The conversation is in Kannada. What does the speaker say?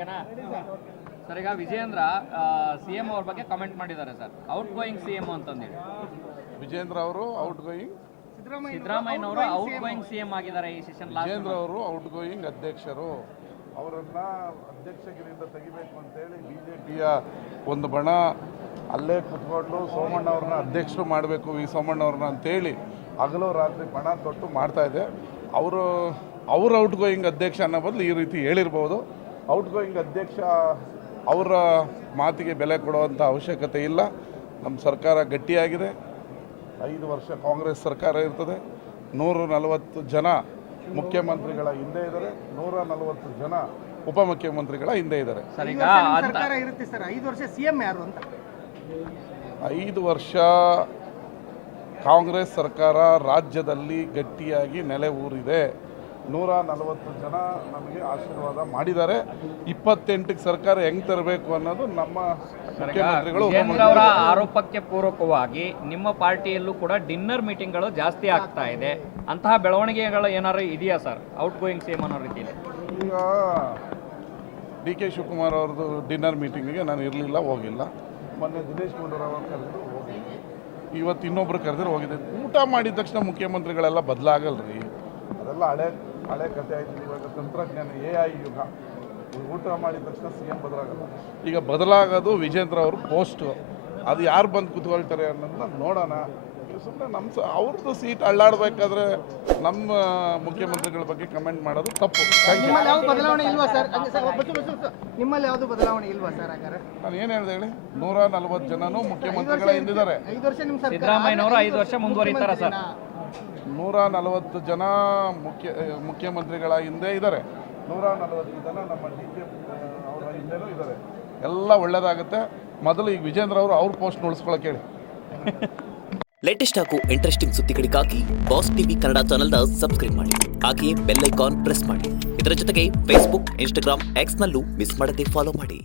ಓಕೆನಾ ಸರ್? ಈಗ ವಿಜಯೇಂದ್ರ CM ಅವ್ರ ಬಗ್ಗೆ ಕಮೆಂಟ್ ಮಾಡಿದ್ದಾರೆ ಸರ್, ಔಟ್ ಗೋಯಿಂಗ್ CM ಅಂತಂದೇಳಿ. ವಿಜೇಂದ್ರ ಅವರು ಔಟ್ ಗೋಯಿಂಗ್, ಸಿದ್ದರಾಮಯ್ಯನವರು ಔಟ್ ಗೋಯಿಂಗ್ CM ಆಗಿದ್ದಾರೆ ಈ ಸೆಷನ್ ಲಾಸ್ಟ್. ವಿಜೇಂದ್ರ ಅವರು ಔಟ್ ಗೋಯಿಂಗ್ ಅಧ್ಯಕ್ಷರು. ಅವರನ್ನ ಅಧ್ಯಕ್ಷಗಿರಿಯಿಂದ ತೆಗಿಬೇಕು ಅಂತೇಳಿ BJPಯ ಒಂದು ಬಣ ಅಲ್ಲೇ ಕುತ್ಕೊಂಡು ಸೋಮಣ್ಣ ಅವ್ರನ್ನ ಅಧ್ಯಕ್ಷರು ಮಾಡಬೇಕು, ಈ ಸೋಮಣ್ಣ ಅವ್ರನ್ನ ಅಂತೇಳಿ ಹಗಲು ರಾತ್ರಿ ಬಣ ತೊಟ್ಟು ಮಾಡ್ತಾ ಇದೆ. ಅವರು ಔಟ್ ಗೋಯಿಂಗ್ ಅಧ್ಯಕ್ಷ ಅನ್ನೋ ಬದಲು ಈ ರೀತಿ ಹೇಳಿರ್ಬೋದು. ಔಟ್ ಗೋಯಿಂಗ್ ಅಧ್ಯಕ್ಷ ಅವರ ಮಾತಿಗೆ ಬೆಲೆ ಕೊಡುವಂಥ ಅವಶ್ಯಕತೆ ಇಲ್ಲ. ನಮ್ಮ ಸರ್ಕಾರ ಗಟ್ಟಿಯಾಗಿದೆ. 5 ವರ್ಷ ಕಾಂಗ್ರೆಸ್ ಸರ್ಕಾರ ಇರ್ತದೆ. 140 ಜನ ಮುಖ್ಯಮಂತ್ರಿಗಳ ಹಿಂದೆ ಇದ್ದಾರೆ, 140 ಜನ ಉಪಮುಖ್ಯಮಂತ್ರಿಗಳ ಹಿಂದೆ ಇದ್ದಾರೆ. ಸರ್ಕಾರ ಇರುತ್ತೆ ಸರ್. 5 ವರ್ಷ CM ಯಾರು ಅಂತ? 5 ವರ್ಷ ಕಾಂಗ್ರೆಸ್ ಸರ್ಕಾರ ರಾಜ್ಯದಲ್ಲಿ ಗಟ್ಟಿಯಾಗಿ ನೆಲೆ ಊರಿದೆ. 140 ಜನ ನಮಗೆ ಆಶೀರ್ವಾದ ಮಾಡಿದ್ದಾರೆ. 28ಕ್ಕೆ ಸರ್ಕಾರ ಹೆಂಗ್ ತರಬೇಕು ಅನ್ನೋದು ನಮ್ಮ ಮುಖ್ಯಮಂತ್ರಿಗಳು. ವಿಜೇಂದ್ರ ಅವರ ಆರೋಪಕ್ಕೆ ಪೂರಕವಾಗಿ ನಿಮ್ಮ ಪಾರ್ಟಿಯಲ್ಲೂ ಕೂಡ ಡಿನ್ನರ್ ಮೀಟಿಂಗ್ಗಳು ಜಾಸ್ತಿ ಆಗ್ತಾ ಇದೆ. ಅಂತಹ ಬೆಳವಣಿಗೆಗಳು ಏನಾದ್ರು ಇದೆಯಾ ಸರ್ ಔಟ್ ಗೋಯಿಂಗ್ CM ಅನ್ನೋ ರೀತಿಯಲ್ಲಿ? ಈಗ DK ಶಿವಕುಮಾರ್ ಅವ್ರದ್ದು ಡಿನ್ನರ್ ಮೀಟಿಂಗಿಗೆ ನಾನು ಇರಲಿಲ್ಲ, ಹೋಗಿಲ್ಲ. ಮೊನ್ನೆ ದಿನೇಶ್ ಗುಂಡೂರಾವ್ ಅವ್ರು ಕರೆದ್ರು ಹೋಗಿದ್ದೆ. ಇವತ್ತು ಇನ್ನೊಬ್ರು ಕರೆದ್ರೆ ಹೋಗಿದೆ. ಊಟ ಮಾಡಿದ ತಕ್ಷಣ ಮುಖ್ಯಮಂತ್ರಿಗಳೆಲ್ಲ ಬದಲಾಗಲ್ರಿ. ಅದೆಲ್ಲ ಹಳೆ ಕಥೆ ಆಯ್ತು. ಇವಾಗ ತಂತ್ರಜ್ಞಾನ AI ಯುಗ. ಊಟ ಮಾಡಿದ ತಕ್ಷಣ CM ಬದಲಾಗಲ್ಲ. ಈಗ ಬದಲಾಗೋದು ವಿಜೇಂದ್ರ ಅವರು ಪೋಸ್ಟು. ಅದು ಯಾರು ಬಂದು ಕೂತ್ಕೊಳ್ತಾರೆ ಅನ್ನೋದನ್ನ ನೋಡೋಣ. ಸುಮ್ಮನೆ ಅವ್ರದ್ದು ಸೀಟ್ ಅಳ್ಳಾಡಬೇಕಾದ್ರೆ ನಮ್ಮ ಮುಖ್ಯಮಂತ್ರಿಗಳ ಬಗ್ಗೆ ಕಮೆಂಟ್ ಮಾಡೋದು ತಪ್ಪು. ನಿಮ್ಮಲ್ಲಿ ಯಾವುದು ಬದಲಾವಣೆ ಇಲ್ವಾ ಸರ್? ನಿಮ್ಮಲ್ಲಿ ಯಾವುದು ಬದಲಾವಣೆ ಇಲ್ವಾ ಸರ್? ಹಾಗಾದ್ರೆ ನಾನು ಏನು ಹೇಳಿದೆ ಹೇಳಿ? 140 ಜನನೂ ಮುಖ್ಯಮಂತ್ರಿಗಳ ಹಿಂದಿದ್ದಾರೆ. 5 ವರ್ಷ ನಿಮ್ಮ ಸರ್ಕಾರ ಸಿದ್ದರಾಮಯ್ಯನವರು 5 ವರ್ಷ ಮುಂದುವರಿತಾರೆ ಸರ್. 140 ಜನ ಮುಖ್ಯಮಂತ್ರಿಗಳ ಹಿಂದೆ ಇದ್ದಾರೆ. 140 ಜನ ನಮ್ಮ DK ಅವರ ಹಿಂದೆನೂ ಇದ್ದಾರೆ. ಎಲ್ಲ ಒಳ್ಳೇದಾಗುತ್ತೆ. ಮೊದಲು ಈಗ ವಿಜೇಂದ್ರ ಅವರು ಅವ್ರ ಪೋಸ್ಟ್ ಉಳಿಸ್ಕೊಳಕ್ಕೆ ಹೇಳಿ. ಲೇಟೆಸ್ಟ್ ಹಾಗೂ ಇಂಟ್ರೆಸ್ಟಿಂಗ್ ಸುದ್ದಿಗಳಿಗಾಗಿ ಬಾಸ್ ಟಿವಿ ಕನ್ನಡ ಚಾನೆಲ್ನ ಸಬ್ಸ್ಕ್ರೈಬ್ ಮಾಡಿ. ಹಾಗೆಯೇ ಬೆಲ್ ಐಕಾನ್ ಪ್ರೆಸ್ ಮಾಡಿ. ಇದರ ಜೊತೆಗೆ ಫೇಸ್ಬುಕ್, ಇನ್ಸ್ಟಾಗ್ರಾಮ್, X ನಲ್ಲೂ ಮಿಸ್ ಮಾಡದೆ ಫಾಲೋ ಮಾಡಿ.